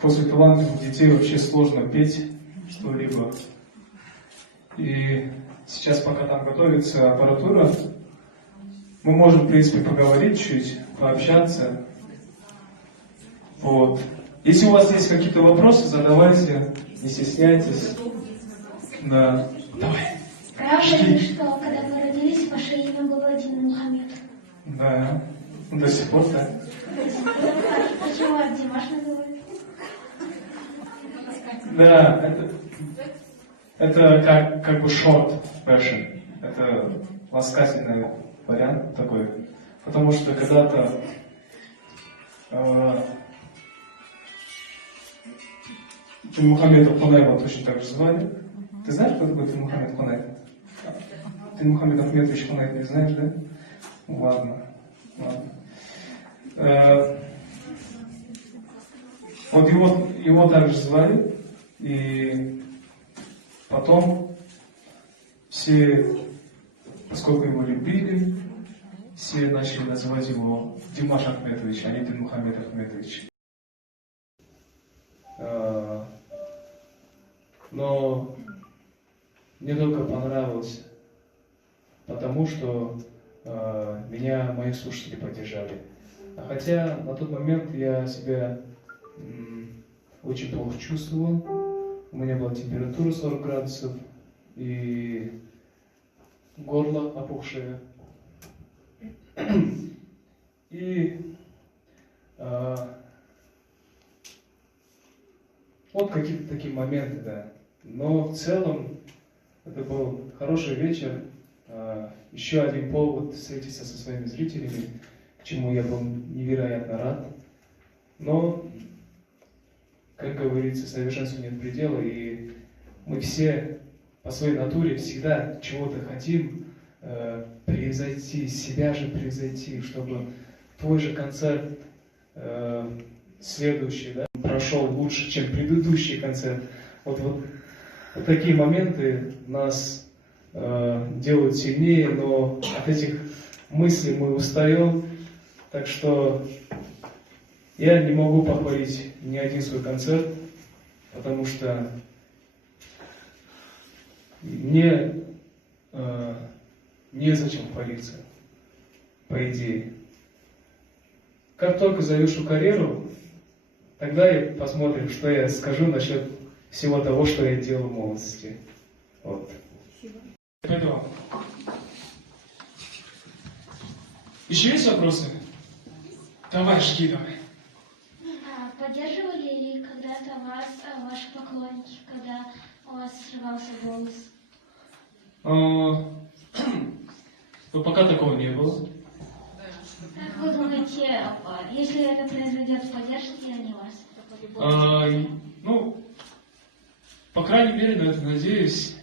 после талантливых детей вообще сложно петь что-либо. И сейчас, пока там готовится аппаратура, мы можем, в принципе, поговорить чуть, пообщаться. Вот. Если у вас есть какие-то вопросы, задавайте, не стесняйтесь. Да. Давай. Правда ли, что когда вы родились, ваше имя было Дин Мухаммед? Да. До сих пор, да. Почему вас Димаш называют? Да, это как бы short version. Это ласкательный вариант такой. Потому что когда-то Мухаммеда Кунаева точно так же звали. Ты знаешь, кто такой Мухаммед Кунаев? Ты Мухаммед Ахмедович Кунаев не знаешь, да? Ладно. Вот его также звали, и потом все, поскольку его любили, все начали называть его Димаш Ахмедович, а не Дин Мухаммед Ахмедович. Но мне только понравилось, потому что меня мои слушатели поддержали. Хотя на тот момент я себя очень плохо чувствовал. У меня была температура 40 градусов и горло опухшее. И вот какие-то такие моменты, да. Но в целом это был хороший вечер. Еще один повод встретиться со своими зрителями, к чему я был невероятно рад. Но, как говорится, совершенству нет предела, и мы все по своей натуре всегда чего-то хотим, превзойти, себя же превзойти, чтобы твой же концерт следующий, да, прошел лучше, чем предыдущий концерт. Вот такие моменты нас делают сильнее, но от этих мыслей мы устаем. Так что я не могу похвалить ни один свой концерт, потому что мне незачем хвалиться, по идее. Как только завершу карьеру, тогда и посмотрим, что я скажу насчет всего того, что я делал в молодости. Вот. Спасибо. Еще есть вопросы? Давай, жги, давай. Поддерживали ли когда-то вас ваши поклонники, когда у вас срывался голос? Ну, пока такого не было. Как вы думаете, если это произойдет, поддержат ли они вас? Ну, по крайней мере, на это надеюсь.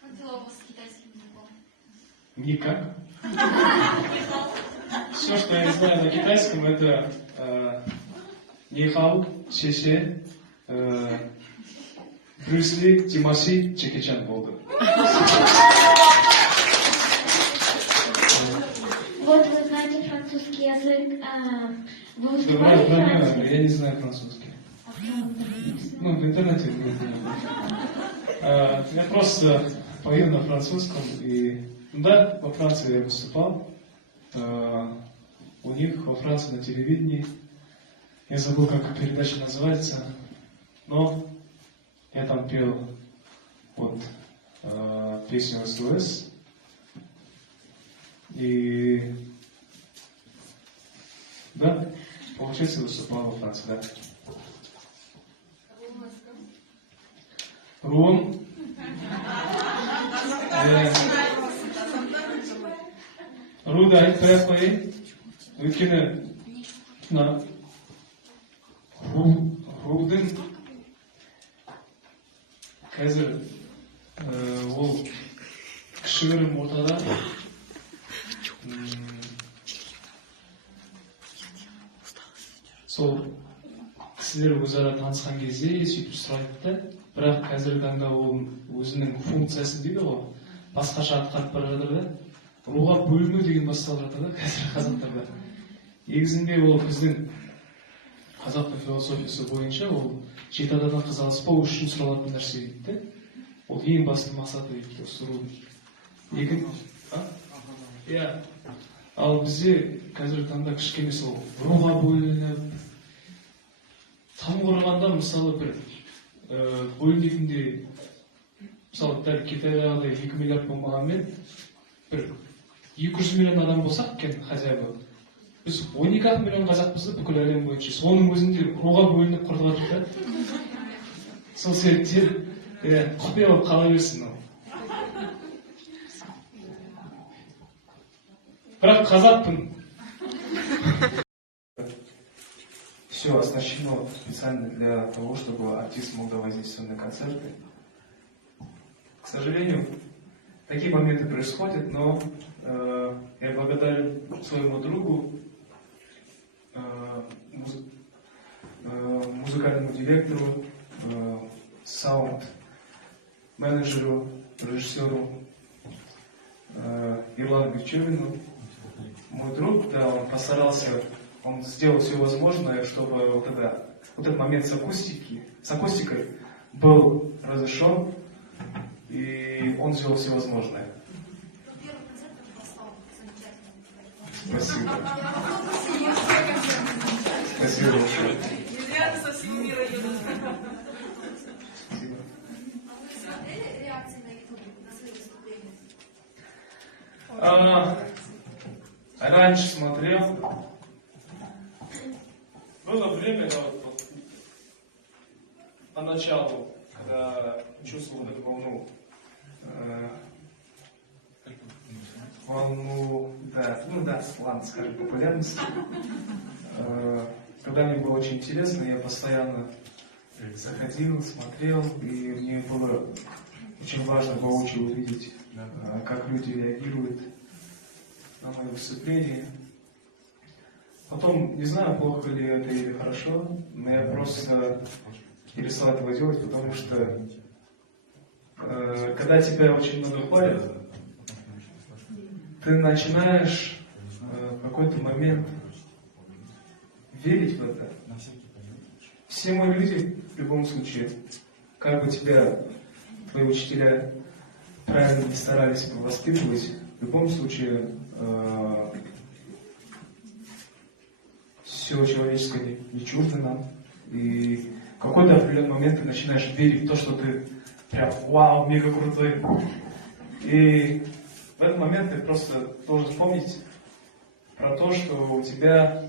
Как дела у вас с китайским языком? Никак. Все, что я знаю на китайском, это нихау, шеше, Брюс Ли, Тимоси, Джеки Чан болды. Вот вы знаете французский язык, вы выступали в Франции? Я не знаю французский. Ну, в интернете. Я просто пою на французском. И да, во Франции я выступал. У них во Франции на телевидении. Я забыл, как передача называется. Но я там пел вот песню СОС. И да, получается, выступал во Франции, да. Ром. Руды айтып қояйық қояйын. Өйткені мына рудың қазір ол кішігірім ортада сол кісілер өзара танысқан кезде сөйтіп сұрайды да, бірақ қазіргі таңда ол өзінің функциясы дейді ғой, басқаша атқарып бара жатыр да, руға бөліну деген басталып жатыр да қазір қазақтарда. Негізінде ол біздің қазақтың философиясы бойынша ол жеті адамнан қыз алыспау үшін сұралатын нәрсе дейді да. Ол ең басты мақсаты дейді осы ұрудың. Иә. Ал бізде қазіргі таңда кішкене сол руға бөлініп, там құрғанда мысалы бір бөлінетіндей, мысалы дәл Китайдағыдай 2 миллиард болмағанмен, бір 200 миллион адам болсақ екен хотя бы, біз 12 миллион қазақпыз да бүкіл әлем бойынша. Соның өзінде руға бөлініп құрып жатыр да. Сол себептен құпия болып қала берсін ол. Бірақ қазақпын. Все оснащено специально для того, чтобы артист мог довозить все на концерты. К сожалению, такие моменты происходят, но я благодарен своему другу, музыкальному директору, саунд-менеджеру, режиссеру Ивану Бечевину. Мой друг, да, он постарался, он сделал все возможное, чтобы вот этот момент с акустикой был разрешен, и он сделал все возможное. Спасибо. Спасибо большое. Ребята со всего мира едут. Спасибо. А вы смотрели реакции на YouTube на свои выступления? Раньше смотрел. Было время, да, вот, поначалу, когда чувствовал эту волну, да, ладно, скажем, популярности. Когда мне было очень интересно, я постоянно заходил, смотрел, и мне было очень важно воочию увидеть, как люди реагируют на мои выступления. Потом, не знаю, плохо ли это или хорошо, но я просто перестал этого делать, потому что когда тебя очень много хвалят, ты начинаешь в какой-то момент верить в это. Все мои люди, в любом случае, как бы тебя твои учителя правильно не старались бы воспитывать, в любом случае все человеческое не чуждо нам. И в какой-то определенный момент ты начинаешь верить в то, что ты прям вау, мега крутой. И в этот момент ты просто должен вспомнить про то, что у тебя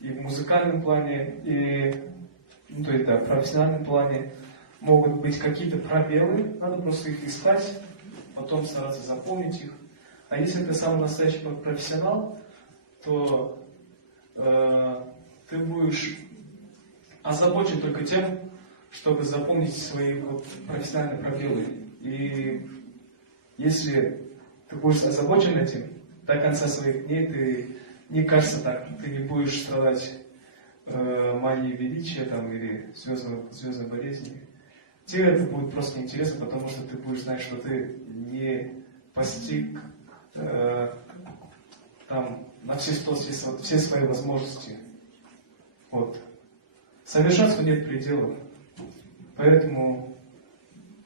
и в музыкальном плане, и то есть, да, в профессиональном плане могут быть какие-то пробелы, надо просто их искать, потом стараться запомнить их. А если ты самый настоящий профессионал, то ты будешь озабочен только тем, чтобы запомнить свои профессиональные пробелы. И если ты будешь озабочен этим, до конца своих дней ты, мне кажется так, ты не будешь страдать манией величия там, или звездной болезнью. Тебе это будет просто неинтересно, потому что ты будешь знать, что ты не постиг там на все свои возможности. Вот. Совершенству нет пределов. Поэтому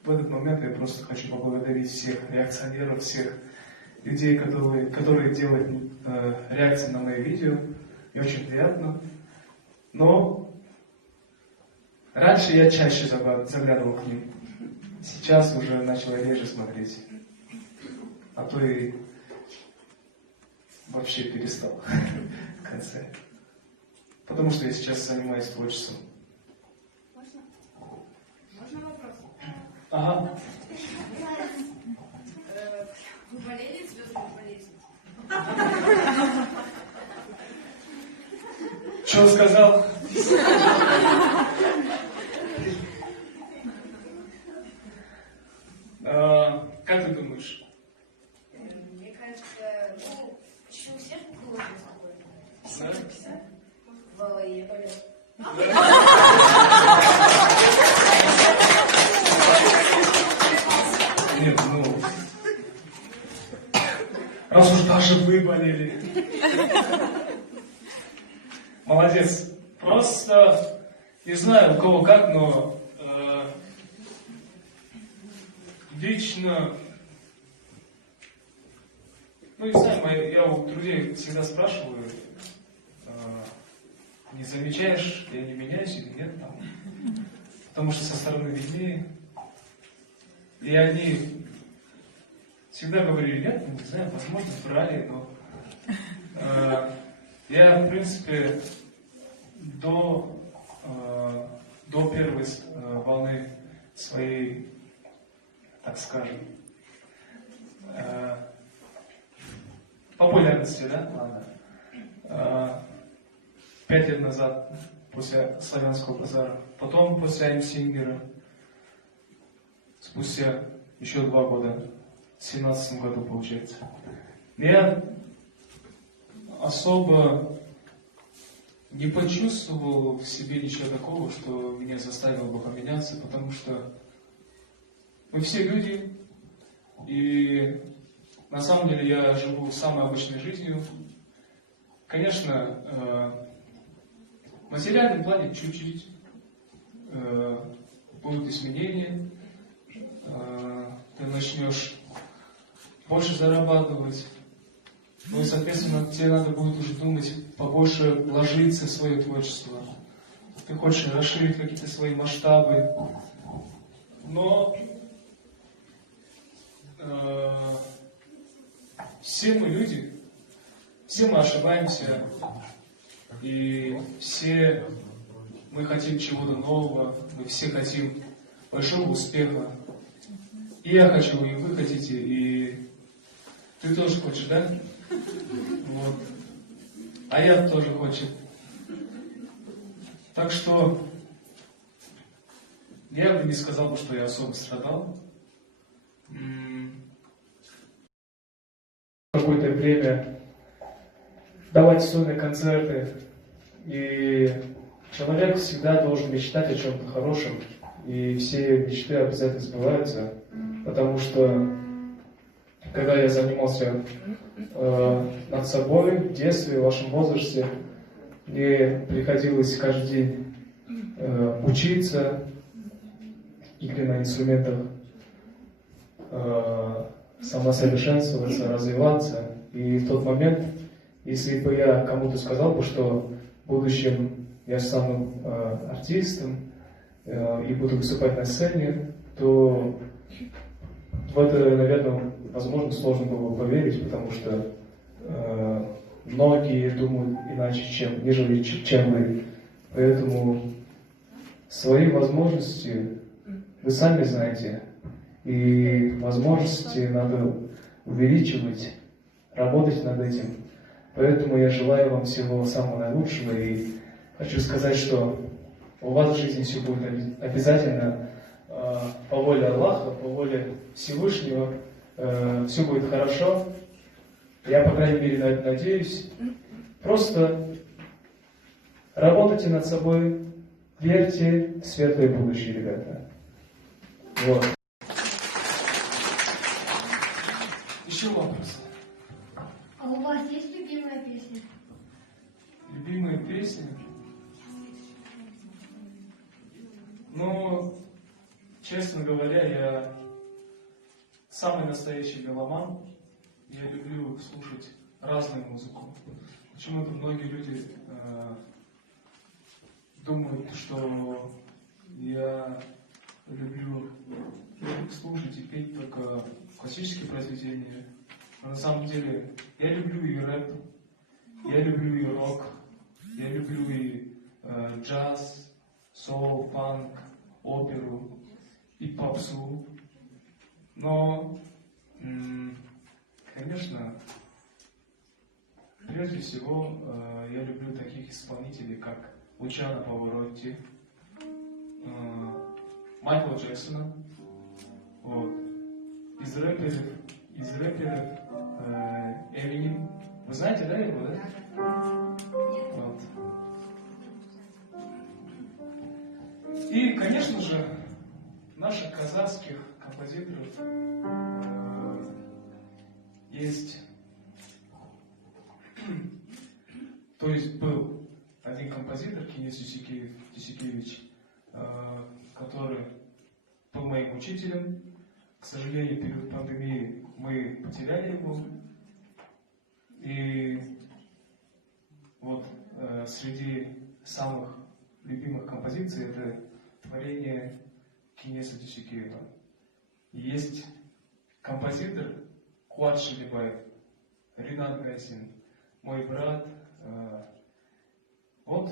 в этот момент я просто хочу поблагодарить всех реакционеров, всех людей, которые делают реакции на мои видео. И очень приятно. Но раньше я чаще заглядывал к ним. Сейчас уже начал реже смотреть. А то и вообще перестал в конце. Потому что я сейчас занимаюсь творчеством. Можно вопрос? Ага. Вы болели звездной болезнью? Что сказал? Как ты думаешь? Мне кажется, почти у всех было такое. Да? Бывало, и я болела. Нет, раз уж даже вы болели. Молодец. Правда? Просто не знаю, у кого как, но лично, ну не знаю, я у друзей всегда спрашиваю, не замечаешь, я не меняюсь или нет там, потому что со стороны виднее. И они всегда говорили, нет, ну, не знаю, возможно, врали, но я, в принципе, до первой волны своей, так скажем, популярности, да, ладно, 5 лет назад, после Славянского базара, потом после Аймсингера, спустя еще 2 года, в 2017 году, получается. Я особо не почувствовал в себе ничего такого, что меня заставило бы поменяться, потому что мы все люди, и на самом деле я живу самой обычной жизнью. Конечно, в материальном плане чуть-чуть будут изменения, ты начнешь больше зарабатывать, ну и, соответственно, тебе надо будет уже думать, побольше вложиться в свое творчество. Ты хочешь расширить какие-то свои масштабы, но все мы люди, все мы ошибаемся, и все мы хотим чего-то нового, мы все хотим большого успеха. И я хочу, и вы хотите, и ты тоже хочешь, да? Вот. А я тоже хочу. Так что я бы не сказал, что я особо страдал. Какое-то время давать сольные концерты, и человек всегда должен мечтать о чем-то хорошем, и все мечты обязательно сбываются, потому что когда я занимался над собой в детстве, в вашем возрасте, мне приходилось каждый день учиться, игре на инструментах, самосовершенствоваться, развиваться. И в тот момент, если бы я кому-то сказал бы, что в будущем я стану артистом и буду выступать на сцене, то в это, наверное, возможно, сложно было бы поверить, потому что многие думают иначе, нежели чем вы. Поэтому свои возможности вы сами знаете, и возможности надо увеличивать, работать над этим. Поэтому я желаю вам всего самого наилучшего и хочу сказать, что у вас в жизни все будет обязательно по воле Аллаха, по воле Всевышнего, все будет хорошо. Я, по крайней мере, на это надеюсь. Просто работайте над собой, верьте в светлое будущее, ребята. Вот. Еще вопрос. А у вас есть любимая песня? Любимые песни? Ну, честно говоря, я самый настоящий меломан. Я люблю слушать разную музыку. Почему-то многие люди думают, что я люблю слушать и петь только классические произведения. Но на самом деле я люблю и рэп, я люблю и рок, я люблю и джаз, соул, фанк, оперу и попсу. Но, конечно, прежде всего я люблю таких исполнителей, как Лучано Паваротти, Майкла Джексона. Вот. Из рэперов Эминем. Вы знаете, да, его, да? Вот. И, конечно же, наших казахских композиторов есть, то есть был один композитор, Кинес Тисикевич, который был моим учителем. К сожалению, в период пандемии мы потеряли его. И вот среди самых любимых композиций это творение Кинеса Тисикеева. Есть композитор Куат Шилибаев, Ринат Гайсин, мой брат. Вот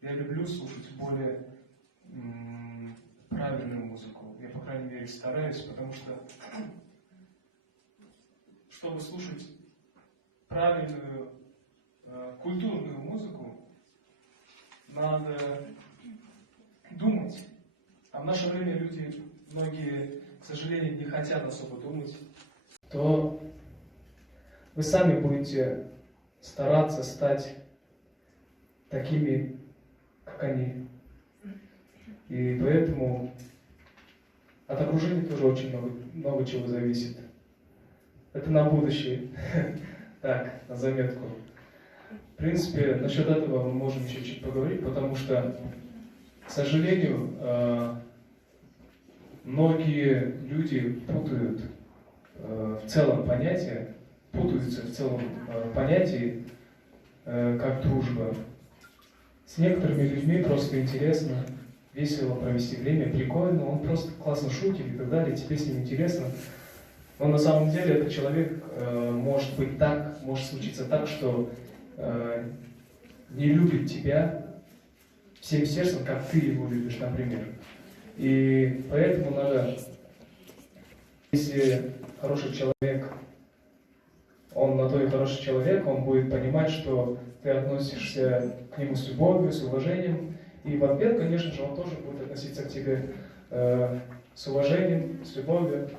я люблю слушать более правильную музыку. Я, по крайней мере, стараюсь, потому что, чтобы слушать правильную культурную музыку, надо думать. А в наше время люди, многие, к сожалению, не хотят особо думать. То вы сами будете стараться стать такими, как они. И поэтому от окружения тоже очень много чего зависит. Это на будущее. Так, на заметку. В принципе, насчет этого мы можем еще чуть поговорить, потому что, к сожалению, многие люди путаются в целом понятии, как дружба. С некоторыми людьми просто интересно, весело провести время, прикольно, он просто классно шутит и так далее, тебе с ним интересно. Но на самом деле этот человек может случиться так, что не любит тебя всем сердцем, как ты его любишь, например. И поэтому надо, если хороший человек, он на то и хороший человек, он будет понимать, что ты относишься к нему с любовью, с уважением. И в ответ, конечно же, он тоже будет относиться к тебе с уважением, с любовью.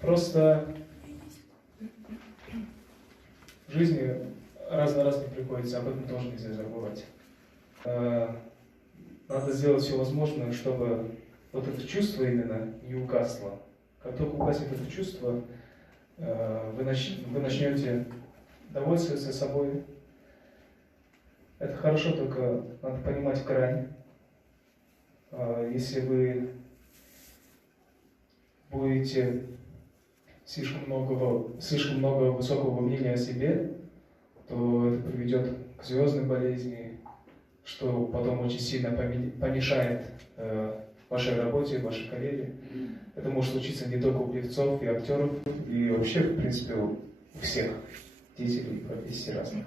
Просто в жизни раз на раз не приходится, об этом тоже нельзя забывать. Надо сделать все возможное, чтобы вот это чувство именно не угасло. Как только угаснет это чувство, вы начнете довольствоваться собой. Это хорошо, только надо понимать грань. Если вы будете слишком много высокого мнения о себе, то это приведет к звездной болезни, что потом очень сильно помешает вашей работе, вашей карьере. Это может случиться не только у певцов и актеров, и вообще, в принципе, у всех деятелей профессий разных.